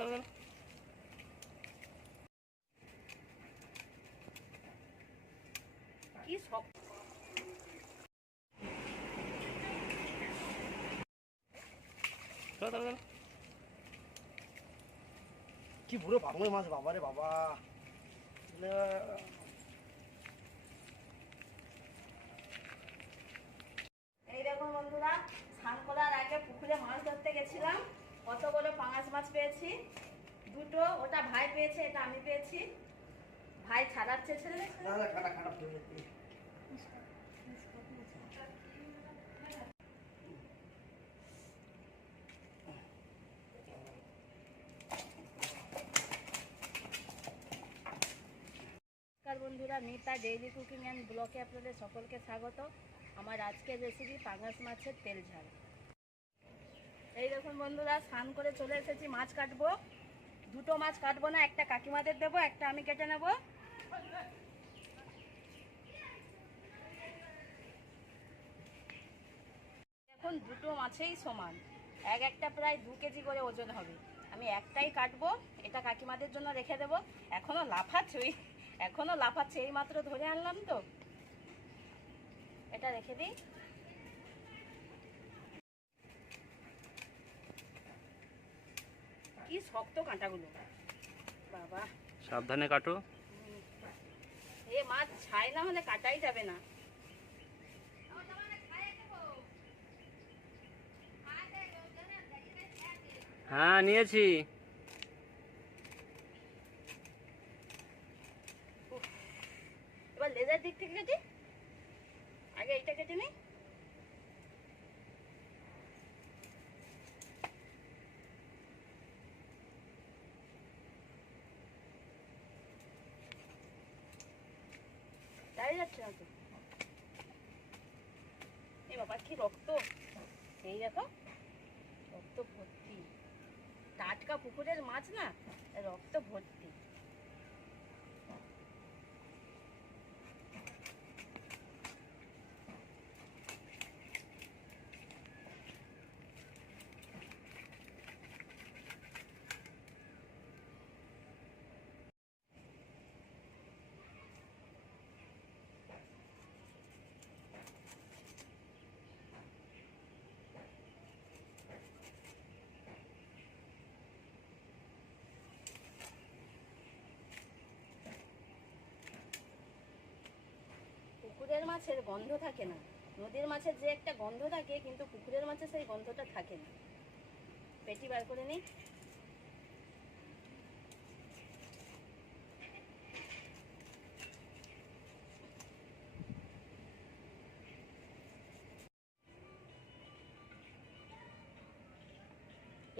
কি বুড়ো ভাঙবে মাছ? বাবা রে বাবা এই দেখুন বন্ধুরা, স্নান করার আগে পুকুরে মাছ ধরতে গেছিলাম। কত বড় পাঙাশ মাছ পেয়েছি? দুটো ওটা ভাই পেয়েছে এটা আমি পেয়েছি। ভাই ছাড়াচ্ছে ছেলে? বন্ধুরা মিতা ডেইলি কুকিং অ্যান্ড ব্লকে আপনাদের সকলকে স্বাগত। আমার আজকের রেসিপি পাঙাশ মাছের তেল ঝাল। বন্ধুরা, স্নান করে চলে এসেছি, মাছ কাটবো। দুটো মাছ কাটবো না, একটা কাকিমাদের দেবো, একটা আমি কেটে নেব। এখন দুটো মাছেই সমান। এক একটা প্রায় দু কেজি করে ওজন হবে। আমি একটাই কাটবো, এটা কাকিমাদের জন্য রেখে দেবো। এখনও লাফাচ্ছে, ওই এখনও লাফাচ্ছে এই মাত্র ধরে আনলাম তো। এটা রেখে দিই। কি শক্ত কাঁটাগুলো। বাবা। সাবধানে কাটো। এ মাছ ছাই না হলে কাটাই যাবে না। হ্যাঁ নিয়েছি এবার লেজার দিক থেকে কেটে আগে এইটা কেটে নেই দাঁড়িয়ে যাচ্ছে না তো এই বাবা, কি রক্ত? এই দেখো, রক্ত ভর্তি। টাটকা পুকুরের মাছ না, রক্ত ভর্তি। পুকুরের মাছের গন্ধ থাকে না। নদীর মাছের যে একটা গন্ধ থাকে, কিন্তু পুকুরের মাছের সেই গন্ধটা থাকে না। পেটি বার করে নিই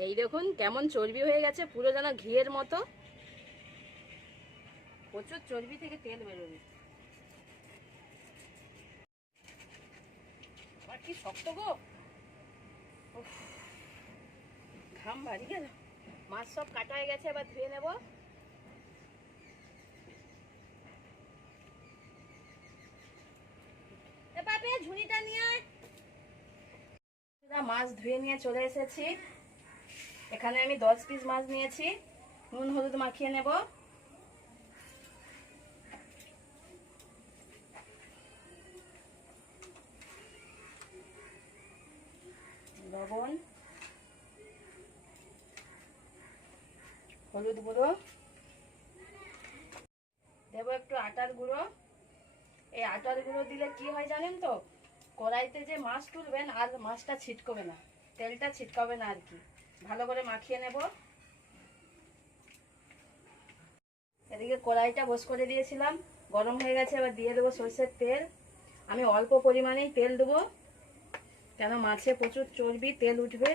এই দেখুন, কেমন চর্বি হয়ে গেছে, পুরো যেন ঘিয়ের মতো। প্রচুর চর্বি থেকে তেল বেরোবে। কি শক্ত গো? ঘাম বাড়ি গেল। মাছ সব কাটা হয়ে গেছে, এবার ধুয়ে নেব। বাপে, ঝুড়িটা নিয়ে মাছ ধুয়ে নিয়ে চলে এসেছি। এখানে আমি দশ পিস মাছ নিয়েছি। নুন, হলুদ মাখিয়ে নেব। লবণ, হলুদ গুঁড়ো, দেব একটু আটার গুঁড়ো। এই আটার গুঁড়ো দিলে কি হয় জানেন তো? কড়াইতে যে মাছ তুলবেন আর মাছটা ছিটকবে না, তেলটা ছিটকাবে না আর কি। ভালো করে মাখিয়ে নেব। এদিকে কড়াইটা বস করে দিয়েছিলাম, গরম হয়ে গেছে, এবার দিয়ে দেবো সরষের তেল। আমি অল্প পরিমাণেই তেল দেবো। কেন মাছে প্রচুর চর্বি, তেল উঠবে?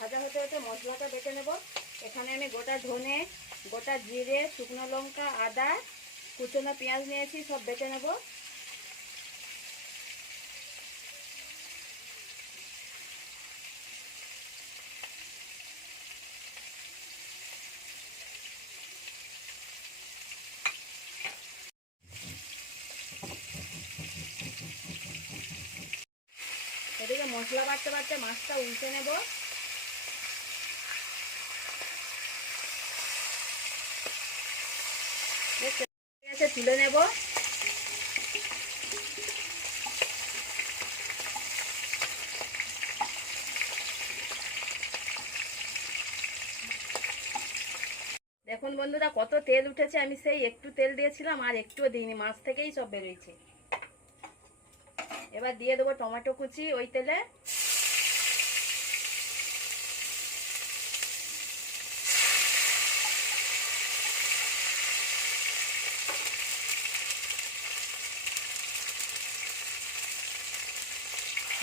ভাজা হতে হতে মশলাটা বেটে নেব। এখানে আমি গোটা ধনে গোটা জিরে, শুকনো লঙ্কা, আদা, কুচনো পেঁয়াজ নিয়েছি, সব বেটে নেব। এদিকে মশলা বাড়তে বাড়তে মাছটা উলটে নেব। গেছে তুলে নেব। দেখুন বন্ধুরা, কত তেল উঠেছে। আমি সেই একটু তেল দিয়েছিলাম, আর একটুও দিইনি। মাছ থেকেই সব বেরোয়েছে। এবার দিয়ে দেবো টমেটো কুচি ওই তেলে।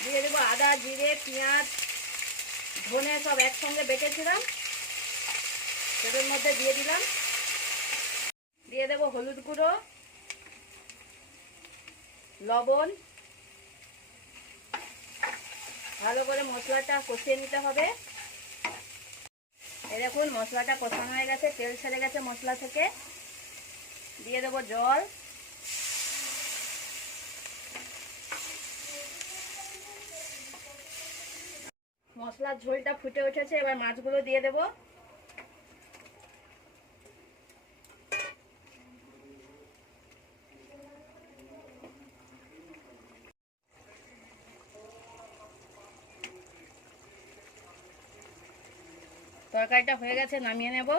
দিয়ে দেবো আদা, জিরে, পেঁয়াজ, ধনে সব একসঙ্গে বেটেছিলাম। সেটার মধ্যে দিয়ে দিলাম। দিয়ে দেবো হলুদ গুঁড়ো, লবণ। ভালো করে মশলাটা কষিয়ে নিতে হবে। এই দেখুন, মশলাটা কষানো হয়ে গেছে, তেল ছেড়ে গেছে মশলা থেকে। দিয়ে দেবো জল। মশলার ঝোলটা ফুটে উঠেছে এবার মাছগুলো দিয়ে দেবো। তরকারিটা হয়ে গেছে নামিয়ে নেব।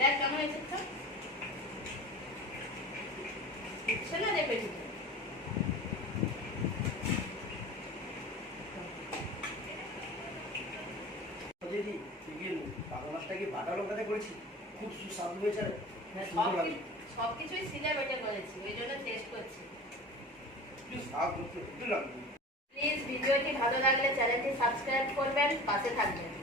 দেখ কেমন হয়েছে? উঠছে না রে কি বাটা লঙ্কাতে করেছি খুব সুস্বাদু হয়েছে হ্যাঁ, সবকিছুই সিলে বেটে করেছি ওই জন্য টেস্ট করছি। লাগবে প্লিজ ভিডিওটি ভালো লাগলে চ্যানেলটি সাবস্ক্রাইব করবেন পাশে থাকবেন।